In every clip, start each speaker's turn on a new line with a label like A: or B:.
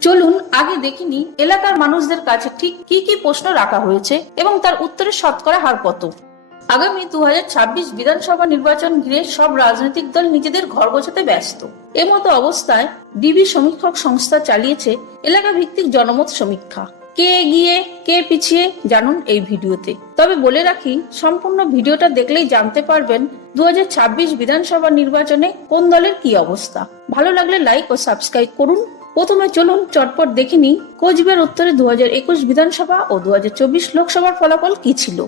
A: চলুন আগে দেখিনি এলাকার মানুষদের কাছে ঠিক কি কি প্রশ্ন রাখা হয়েছে এবং তার উত্তরের শতকরা হার কত। আগামী দু হাজার ছাব্বিশ বিধানসভা নির্বাচন ঘিরে সব রাজনৈতিক দল নিজেদের ঘর গোছাতে ব্যস্ত। এমতো অবস্থায় ডিবি সমীক্ষক সংস্থা চালিয়েছে এলাকা ভিত্তিক জনমত সমীক্ষা। কে এগিয়ে, কে পিছিয়ে জানুন এই ভিডিওতে। তবে বলে রাখি, সম্পূর্ণ ভিডিওটা দেখলেই জানতে পারবেন দুহাজার ছাব্বিশ বিধানসভা নির্বাচনে কোন দলের কি অবস্থা। ভালো লাগলে লাইক ও সাবস্ক্রাইব করুন। প্রথমে চলুন চটপট দেখে নিই, কোচবিহার উত্তরে দু হাজার একুশ বিধানসভা ও দু হাজার চব্বিশ লোকসভার ফলাফল কি ছিল।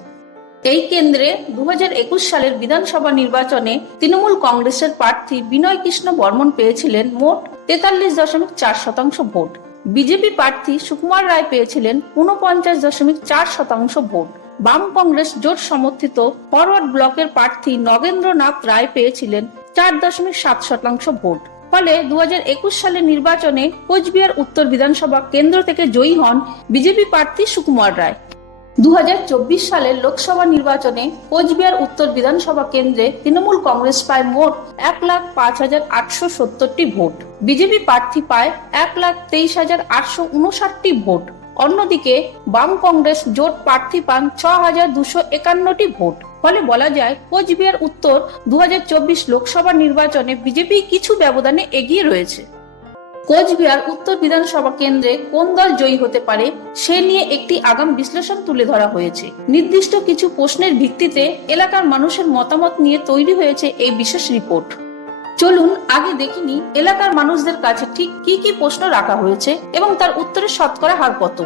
A: এই কেন্দ্রে দু হাজার একুশ সালের বিধানসভা নির্বাচনে তৃণমূল কংগ্রেসের প্রার্থী বিনয় কৃষ্ণ বর্মন পেয়েছিলেন মোট তেতাল্লিশ দশমিক চার শতাংশ ভোট। বিজেপি প্রার্থী সুকুমার রায় পেয়েছিলেন উনপঞ্চাশ দশমিক চার শতাংশ ভোট। বাম কংগ্রেস জোট সমর্থিত ফরওয়ার্ড ব্লকের প্রার্থী নগেন্দ্রনাথ রায় পেয়েছিলেন চার দশমিক সাত শতাংশ ভোট। ফলে দু একুশ সালের নির্বাচনে কোচবিহার উত্তর বিধানসভা কেন্দ্র থেকে জয়ী হন বিজেপি প্রার্থী সুকুমার রায়। দু হাজার চব্বিশ সালের লোকসভা নির্বাচনে কোচবিহার উত্তর বিধানসভা কেন্দ্রে তৃণমূল কংগ্রেস পায় মোট এক লাখ পাঁচ হাজার আটশো সত্তরটি ভোট। বিজেপি প্রার্থী পায় এক লাখ তেইশ হাজার আটশো উনষাটটি ভোট। অন্যদিকে বাম কংগ্রেস জোট প্রার্থী পান ছ হাজার দুশো একান্নটি ভোট। ফলে বলা যায়, কোচবিহার উত্তর দু হাজার চব্বিশ লোকসভা নির্বাচনে বিজেপি কিছু ব্যবধানে এগিয়ে রয়েছে। কোচবিহার উত্তর বিধানসভা কেন্দ্রে কোন দল জয়ী হতে পারে, সে নিয়ে একটি আগাম বিশ্লেষণ তুলে ধরা হয়েছে। নির্দিষ্ট কিছু প্রশ্নের ভিত্তিতে এলাকার মানুষের মতামত নিয়ে তৈরি হয়েছে এই বিশেষ রিপোর্ট। চলুন আগে দেখিনি এলাকার মানুষদের কাছে ঠিক কি কি প্রশ্ন রাখা হয়েছে এবং তার উত্তরের শতকরা হার কত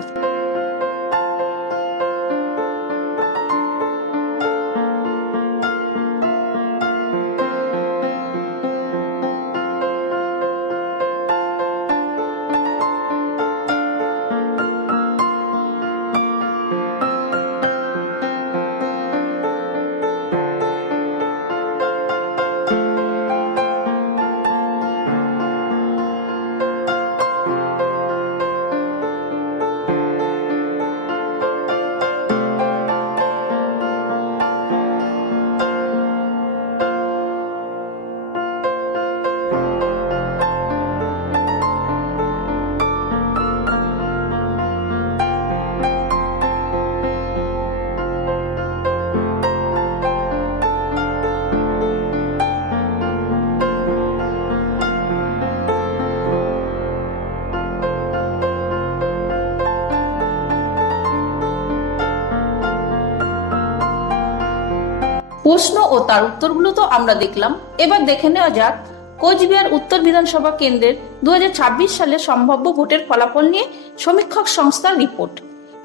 A: প্রশ্ন ও তার উত্তরগুলো তো আমরা দেখলাম। এবার দেখে নেওয়া যাক, কোচবিহার উত্তর বিধানসভা কেন্দ্রের দু হাজার ছাব্বিশ সালে সম্ভাব্য ভোটের ফলাফল নিয়ে সমীক্ষক সংস্থার রিপোর্ট।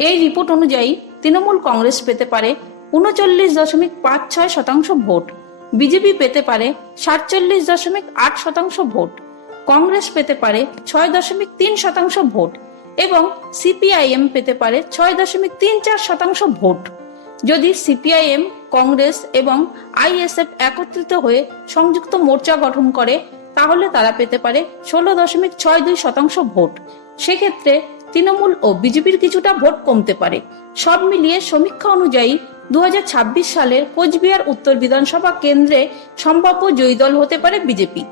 A: এই রিপোর্ট অনুযায়ী তৃণমূল কংগ্রেস পেতে পারে উনচল্লিশ দশমিক পাঁচ ছয় শতাংশ ভোট, বিজেপি পেতে পারে সাতচল্লিশ দশমিক আট শতাংশ ভোট, কংগ্রেস পেতে পারে ছয় দশমিক তিন শতাংশ ভোট এবং সিপিআইএম পেতে পারে ছয় দশমিক তিন চার শতাংশ ভোট। যদি সিপিআইএম, কংগ্রেস এবং আইএসএফ একত্রিত হয়ে সংযুক্ত মোর্চা গঠন করে, তাহলে তারা পেতে পারে ষোলো দশমিক ছয় দুই শতাংশ ভোট। সেক্ষেত্রে তৃণমূল ও বিজেপির কিছুটা ভোট কমতে পারে। সব মিলিয়ে সমীক্ষা অনুযায়ী দু হাজার ছাব্বিশ সালের কোচবিহার উত্তর বিধানসভা কেন্দ্রে সম্ভাব্য জয়ী দল হতে পারে বিজেপি।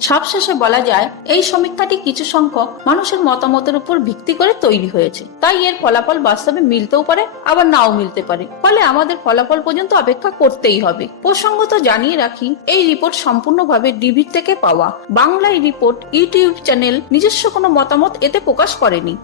A: সবশেষে বলা যায়, এই সমীক্ষাটি কিছু সংখ্যক মানুষের মতামতের উপর ভিত্তি করে তৈরি হয়েছে। তাই এর ফলাফল বাস্তবে মিলতেও পারে, আবার নাও মিলতে পারে। ফলে আমাদের ফলাফল পর্যন্ত অপেক্ষা করতেই হবে। প্রসঙ্গত জানিয়ে রাখি, এই রিপোর্ট সম্পূর্ণভাবে ডিবির থেকে পাওয়া। বাংলায় রিপোর্ট, ইউটিউব চ্যানেল, নিজস্ব কোনো মতামত এতে প্রকাশ করেনি।